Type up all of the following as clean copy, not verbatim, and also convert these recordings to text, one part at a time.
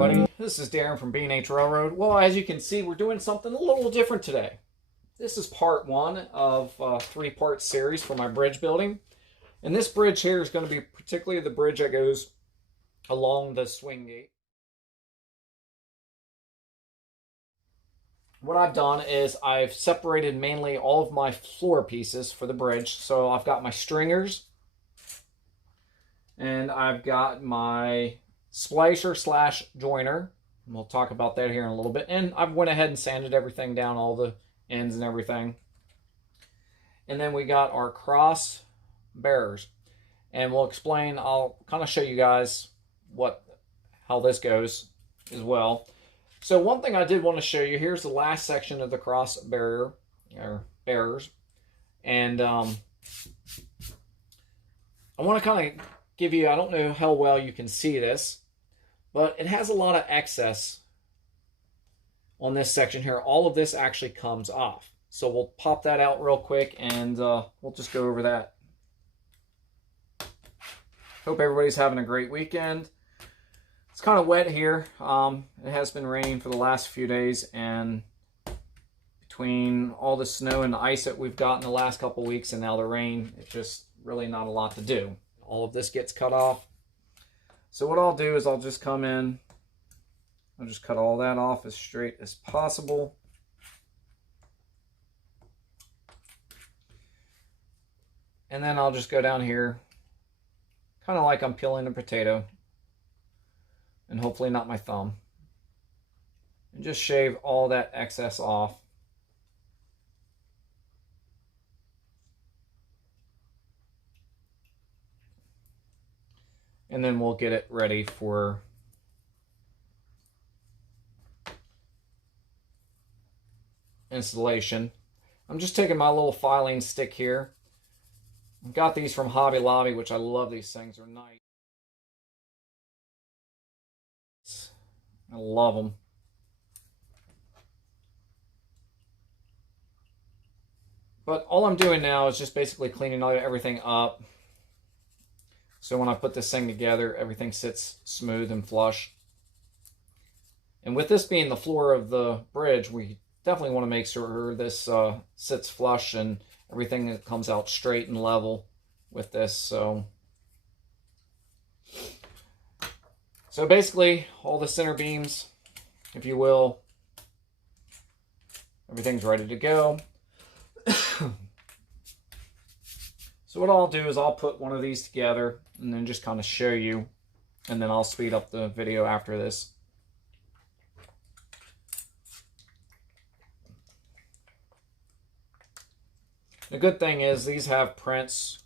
everybody. This is Darren from B&H Railroad. Well, as you can see, we're doing something a little different today. This is part one of a three-part series for my bridge building. And this bridge here is going to be particularly the bridge that goes along the swing gate. What I've done is I've separated mainly all of my floor pieces for the bridge. So I've got my stringers, and I've got my splicer slash joiner. And we'll talk about that here in a little bit. And I've went ahead and sanded everything down, all the ends and everything. And then we got our cross bearers. And we'll explain, I'll kind of show you guys how this goes as well. So one thing I did want to show you, here's the last section of the cross barrier, or bearers. And I want to kind of give you, I don't know how well you can see this, but it has a lot of excess on this section here. All of this actually comes off. So we'll pop that out real quick and we'll just go over that. Hope everybody's having a great weekend. It's kind of wet here. It has been raining for the last few days, and between all the snow and the ice that we've gotten the last couple weeks and now the rain, it's just really not a lot to do. All of this gets cut off. So what I'll do is I'll just come in, I'll just cut all that off as straight as possible. And then I'll just go down here, kind of like I'm peeling a potato, and hopefully not my thumb, and just shave all that excess off. And then we'll get it ready for installation. I'm just taking my little filing stick here. I got these from Hobby Lobby, which I love. These things, they're nice. I love them. But all I'm doing now is just basically cleaning everything up. So when I put this thing together, everything sits smooth and flush. And with this being the floor of the bridge, we definitely want to make sure this sits flush and everything comes out straight and level with this. So basically, all the center beams, if you will, everything's ready to go. So what I'll do is I'll put one of these together and then just kind of show you, and then I'll speed up the video after this. The good thing is these have prints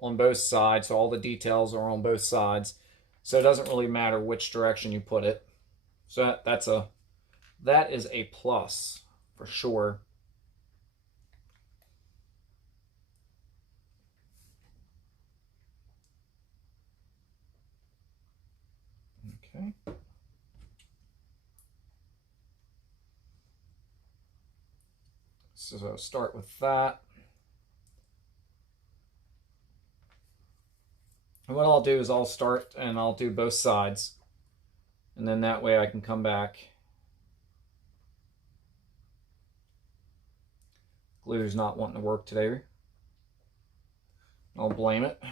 on both sides, so all the details are on both sides. So it doesn't really matter which direction you put it. So that is a plus for sure. Okay. So start with that. And what I'll do is I'll start and I'll do both sides. And then that way I can come back. Glue's not wanting to work today. I'll blame it.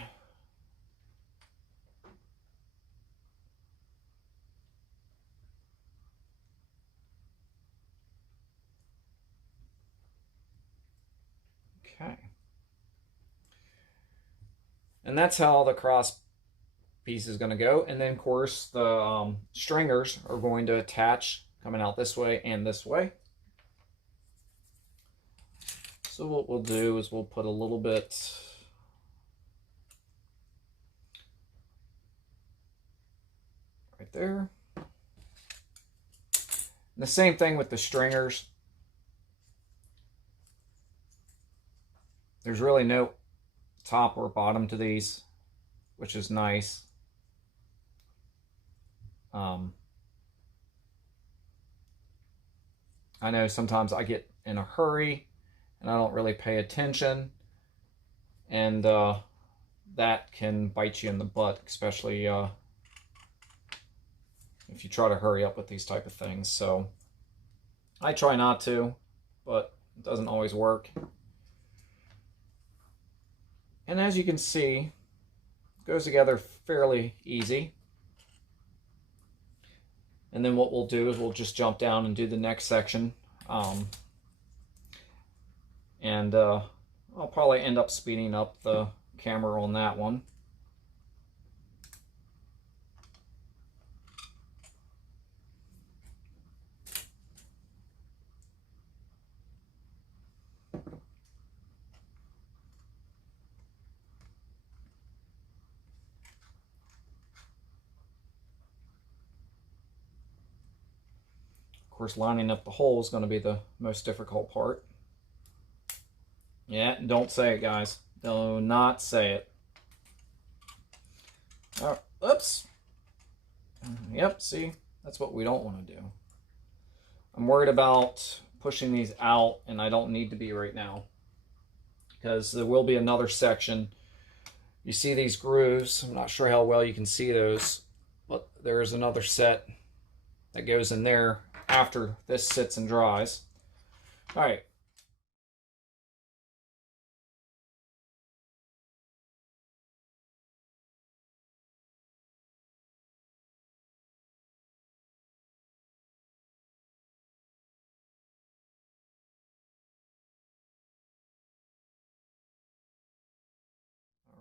Okay. And that's how the cross piece is going to go. And then, of course, the stringers are going to attach coming out this way and this way. So what we'll do is we'll put a little bit right there. And the same thing with the stringers. There's really no top or bottom to these, which is nice. I know sometimes I get in a hurry and I don't really pay attention, and that can bite you in the butt, especially if you try to hurry up with these type of things. So I try not to, but it doesn't always work. And as you can see, it goes together fairly easy. And then what we'll do is we'll just jump down and do the next section. I'll probably end up speeding up the camera on that one. Of course, lining up the hole is going to be the most difficult part. Yeah, don't say it, guys. Do not say it. Oh, oops. Yep, see? That's what we don't want to do. I'm worried about pushing these out, and I don't need to be right now, because there will be another section. You see these grooves. I'm not sure how well you can see those, but there's another set that goes in there after this sits and dries. All right.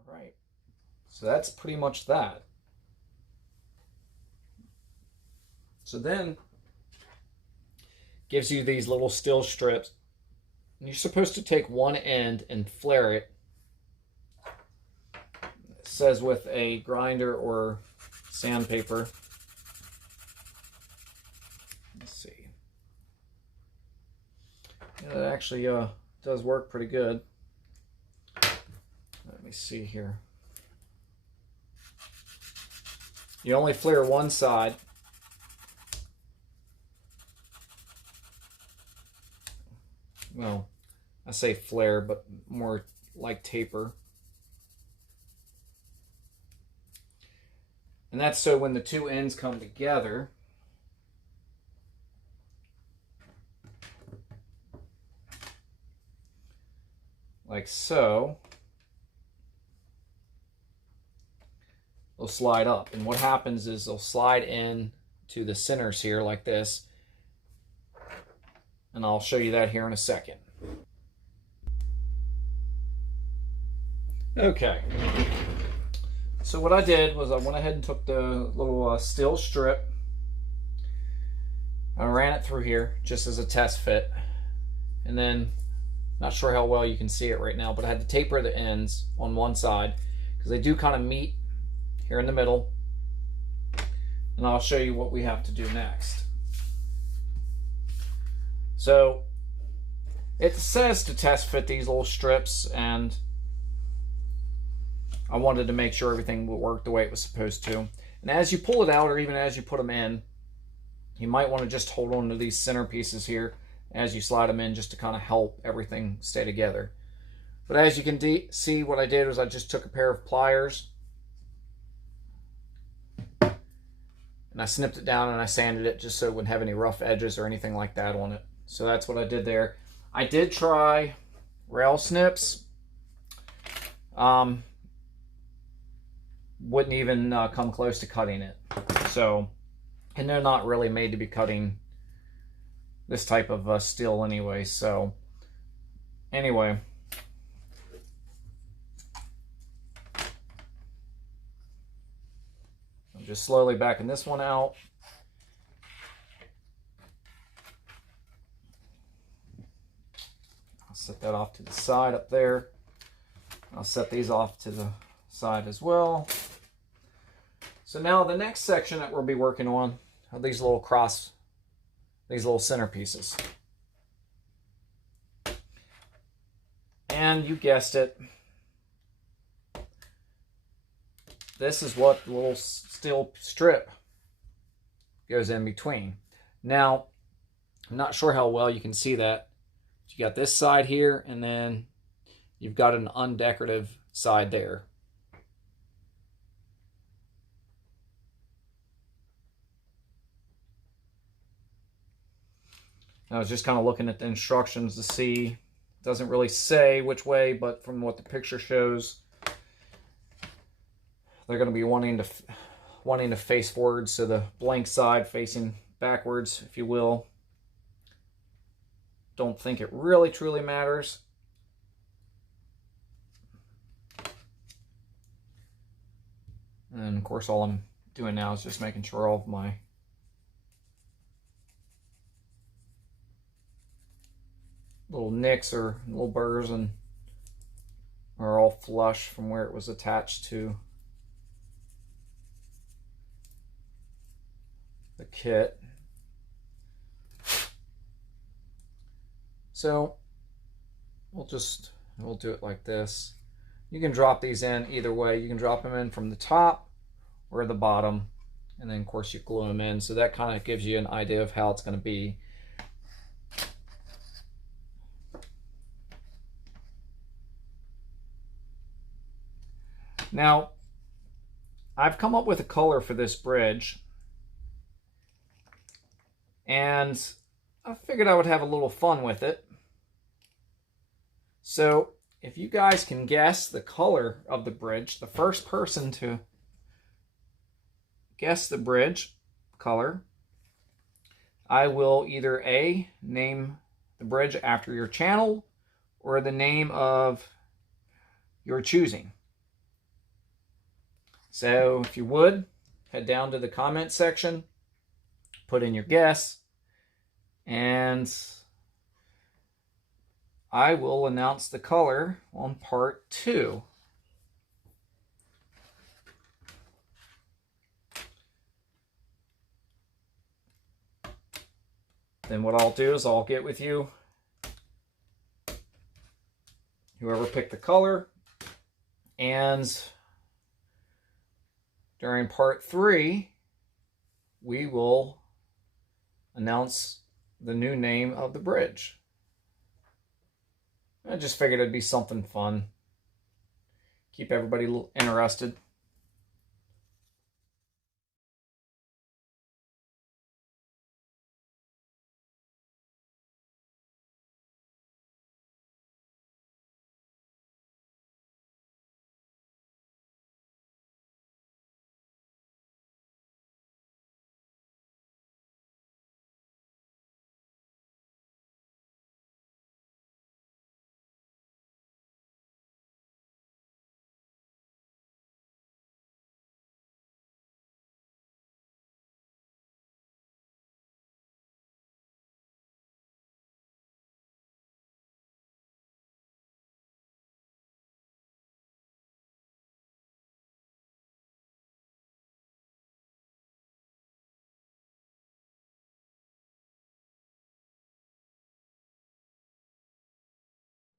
All right. So that's pretty much that. So then gives you these little steel strips. And you're supposed to take one end and flare it. It says with a grinder or sandpaper. Let's see. Yeah, it actually does work pretty good. Let me see here. You only flare one side. Well, I say flare, but more like taper. And that's so when the two ends come together, like so, they'll slide up. And what happens is they'll slide in to the centers here like this. And I'll show you that here in a second. Okay. So what I did was I went ahead and took the little steel strip. I ran it through here just as a test fit. And then, not sure how well you can see it right now, but I had to taper the ends on one side because they do kind of meet here in the middle. And I'll show you what we have to do next. So it says to test fit these little strips, and I wanted to make sure everything would work the way it was supposed to. And as you pull it out, or even as you put them in, you might want to just hold on to these center pieces here as you slide them in, just to kind of help everything stay together. But as you can see, what I did was I just took a pair of pliers and I snipped it down and I sanded it just so it wouldn't have any rough edges or anything like that on it. So that's what I did there. I did try rail snips. Wouldn't even come close to cutting it. So, and they're not really made to be cutting this type of steel anyway. So, anyway. I'm just slowly backing this one out. I'll set that off to the side up there. I'll set these off to the side as well. So now the next section that we'll be working on are these little center pieces. And you guessed it, this is what the little steel strip goes in between. Now, I'm not sure how well you can see that. You got this side here, and then you've got an undecorative side there. I was just kind of looking at the instructions to see. It doesn't really say which way, but from what the picture shows, they're going to be wanting to face forward, so the blank side facing backwards, if you will. Don't think it really truly matters. And of course, all I'm doing now is just making sure all of my little nicks or little burrs and are all flush from where it was attached to the kit. So we'll do it like this. You can drop these in either way. You can drop them in from the top or the bottom, and then of course you glue them in. So that kind of gives you an idea of how it's going to be. Now, I've come up with a color for this bridge, and I figured I would have a little fun with it. So if you guys can guess the color of the bridge, the first person to guess the bridge color, I will either A, name the bridge after your channel, or the name of your choosing. So if you would, head down to the comment section, put in your guess, and I will announce the color on part 2. Then what I'll do is I'll get with you, whoever picked the color, and during part 3, we will announce the new name of the bridge. I just figured it'd be something fun. Keep everybody interested.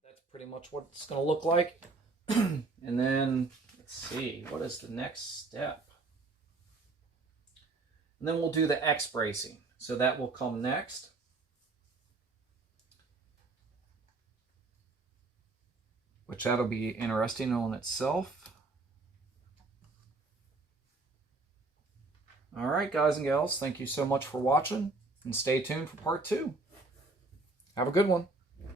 That's pretty much what it's going to look like. And then, let's see, what is the next step? And then we'll do the X bracing. So that will come next. Which that'll be interesting on itself. All right, guys and gals, thank you so much for watching, and stay tuned for part 2. Have a good one.